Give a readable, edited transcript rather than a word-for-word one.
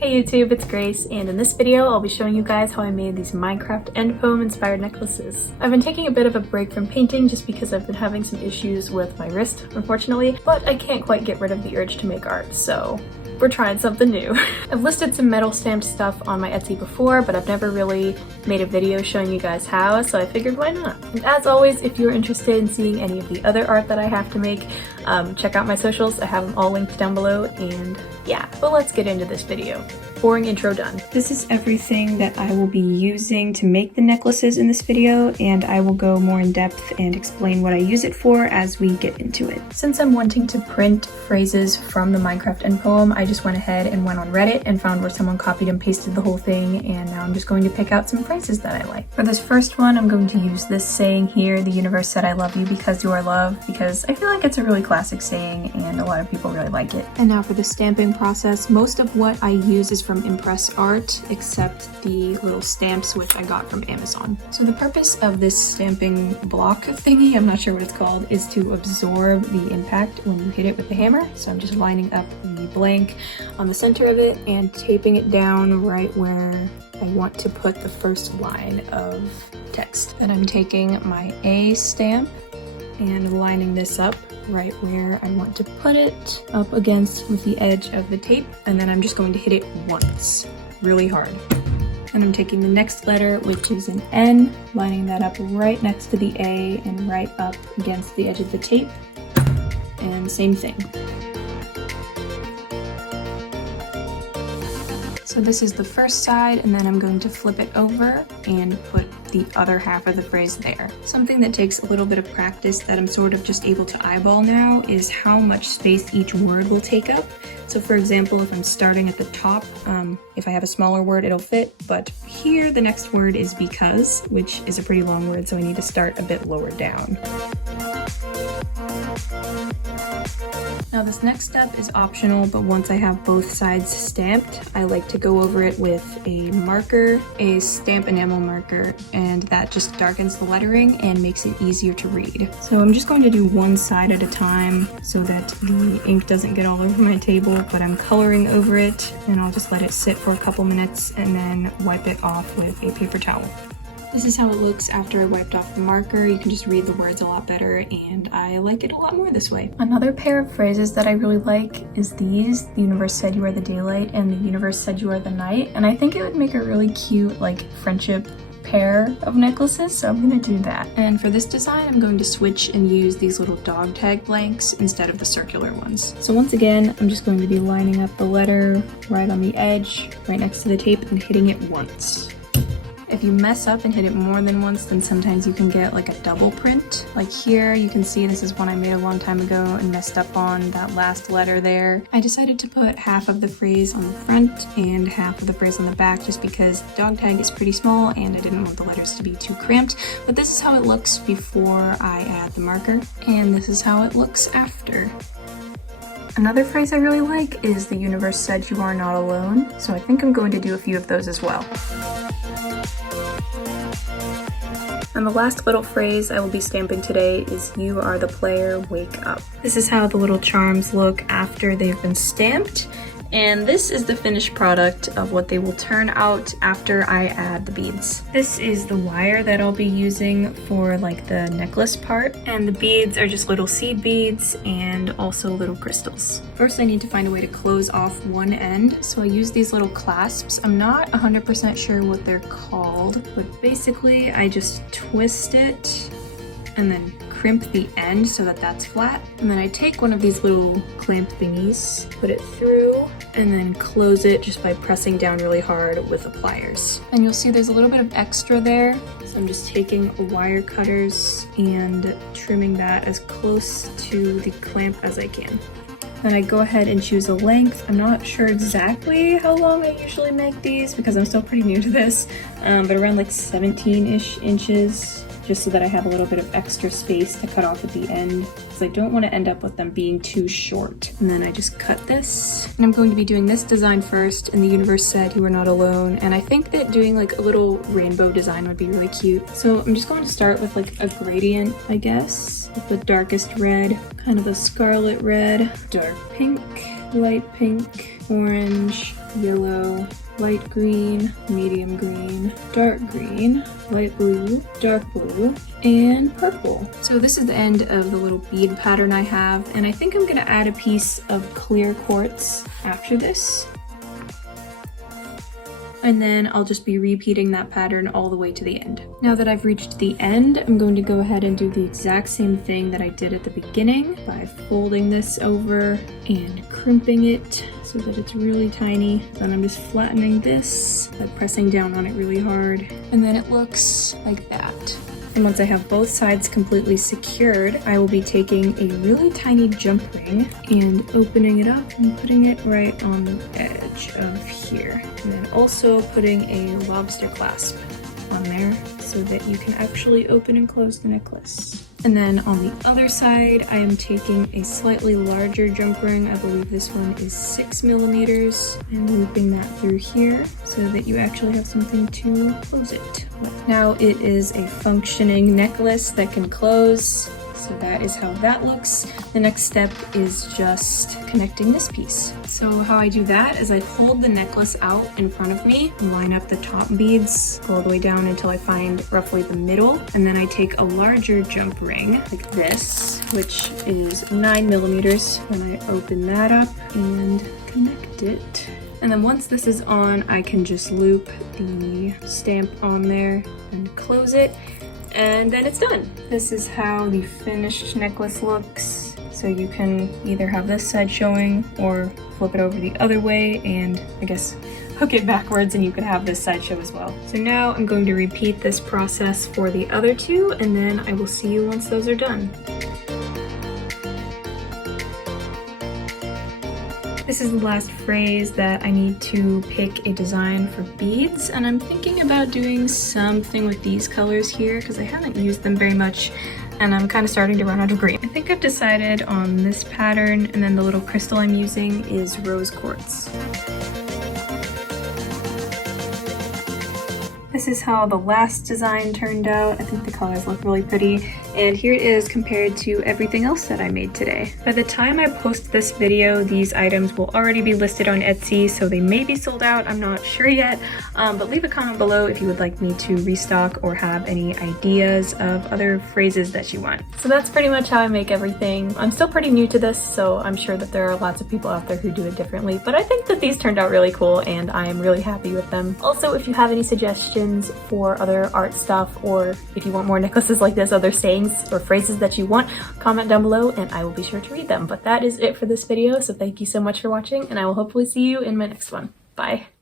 Hey YouTube, it's Grace, and in this video I'll be showing you guys how I made these Minecraft end poem inspired necklaces. I've been taking a bit of a break from painting just because I've been having some issues with my wrist, unfortunately, but I can't quite get rid of the urge to make art, so we're trying something new. I've listed some metal stamped stuff on my Etsy before, but I've never really made a video showing you guys how, so I figured why not. And as always, if you're interested in seeing any of the other art that I have to make, check out my socials. I have them all linked down below, and yeah, but let's get into this video. Boring intro done. This is everything that I will be using to make the necklaces in this video, and I will go more in depth and explain what I use it for as we get into it. Since I'm wanting to print phrases from the Minecraft end poem, I just went ahead and went on Reddit and found where someone copied and pasted the whole thing, and now I'm just going to pick out some phrases that I like. For this first one, I'm going to use this saying here, "The universe said I love you because you are loved," because I feel like it's a really classic saying and a lot of people really like it. And now for the stamping process, most of what I use is from Impress Art, except the little stamps which I got from Amazon. So the purpose of this stamping block thingy, I'm not sure what it's called, is to absorb the impact when you hit it with the hammer. So I'm just lining up the blank on the center of it and taping it down right where I want to put the first line of text. Then I'm taking my A stamp and lining this up right where I want to put it, up against with the edge of the tape, and then I'm just going to hit it once, really hard. And I'm taking the next letter, which is an N, lining that up right next to the A and right up against the edge of the tape, and same thing. So this is the first side, and then I'm going to flip it over and put the other half of the phrase there. Something that takes a little bit of practice that I'm sort of just able to eyeball now is how much space each word will take up. So for example, if I'm starting at the top, if I have a smaller word, it'll fit, but here the next word is because, which is a pretty long word, so I need to start a bit lower down. Now this next step is optional, but once I have both sides stamped, I like to go over it with a marker, a stamp enamel marker, and that just darkens the lettering and makes it easier to read. So I'm just going to do one side at a time so that the ink doesn't get all over my table, but I'm coloring over it, and I'll just let it sit for a couple minutes and then wipe it off with a paper towel. This is how it looks after I wiped off the marker. You can just read the words a lot better, and I like it a lot more this way. Another pair of phrases that I really like is these. "The universe said you are the daylight," and "The universe said you are the night." And I think it would make a really cute, like, friendship pair of necklaces, so I'm gonna do that. And for this design, I'm going to switch and use these little dog tag blanks instead of the circular ones. So once again, I'm just going to be lining up the letter right on the edge, right next to the tape, and hitting it once. If you mess up and hit it more than once, then sometimes you can get like a double print. Like here, you can see this is one I made a long time ago and messed up on that last letter there. I decided to put half of the phrase on the front and half of the phrase on the back just because the dog tag is pretty small and I didn't want the letters to be too cramped. But this is how it looks before I add the marker, and this is how it looks after. Another phrase I really like is "The universe said you are not alone," so I think I'm going to do a few of those as well. And the last little phrase I will be stamping today is "You are the player, wake up." This is how the little charms look after they've been stamped. And this is the finished product of what they will turn out after I add the beads. This is the wire that I'll be using for like the necklace part. And the beads are just little seed beads and also little crystals. First I need to find a way to close off one end. So I use these little clasps. I'm not 100% sure what they're called, but basically I just twist it and then crimp the end so that that's flat. And then I take one of these little clamp thingies, put it through, and then close it just by pressing down really hard with the pliers. And you'll see there's a little bit of extra there. So I'm just taking wire cutters and trimming that as close to the clamp as I can. Then I go ahead and choose a length. I'm not sure exactly how long I usually make these because I'm still pretty new to this, but around like 17-ish inches. Just so that I have a little bit of extra space to cut off at the end, because I don't want to end up with them being too short. And then I just cut this. And I'm going to be doing this design first, and "The universe said you are not alone." And I think that doing like a little rainbow design would be really cute. So I'm just going to start with like a gradient, I guess. With the darkest red, kind of a scarlet red, dark pink, light pink, orange, yellow, light green, medium green, dark green, light blue, dark blue, and purple. So this is the end of the little bead pattern I have, and I think I'm gonna add a piece of clear quartz after this. And then I'll just be repeating that pattern all the way to the end. Now that I've reached the end, I'm going to go ahead and do the exact same thing that I did at the beginning by folding this over and crimping it so that it's really tiny. Then I'm just flattening this by pressing down on it really hard. And then it looks like that. And once I have both sides completely secured, I will be taking a really tiny jump ring and opening it up and putting it right on the edge of here. And then also putting a lobster clasp on there so that you can actually open and close the necklace. And then on the other side, I am taking a slightly larger jump ring. I believe this one is 6 millimeters, and looping that through here so that you actually have something to close it with. Now it is a functioning necklace that can close. So that is how that looks. The next step is just connecting this piece. So how I do that is I hold the necklace out in front of me, line up the top beads all the way down until I find roughly the middle, and then I take a larger jump ring like this, which is 9 millimeters, and I open that up and connect it. And then once this is on, I can just loop the stamp on there and close it. And then it's done. This is how the finished necklace looks. So you can either have this side showing or flip it over the other way and I guess hook it backwards and you could have this side show as well. So now I'm going to repeat this process for the other two and then I will see you once those are done. This is the last phrase that I need to pick a design for beads, and I'm thinking about doing something with these colors here because I haven't used them very much and I'm kind of starting to run out of green. I think I've decided on this pattern, and then the little crystal I'm using is rose quartz. This is how the last design turned out. I think the colors look really pretty. And here it is compared to everything else that I made today. By the time I post this video, these items will already be listed on Etsy, so they may be sold out. I'm not sure yet, but leave a comment below if you would like me to restock or have any ideas of other phrases that you want. So that's pretty much how I make everything. I'm still pretty new to this, so I'm sure that there are lots of people out there who do it differently, but I think that these turned out really cool and I am really happy with them. Also, if you have any suggestions for other art stuff, or if you want more necklaces like this, other sayings or phrases that you want, comment down below and I will be sure to read them. But that is it for this video, so thank you so much for watching and I will hopefully see you in my next one. Bye!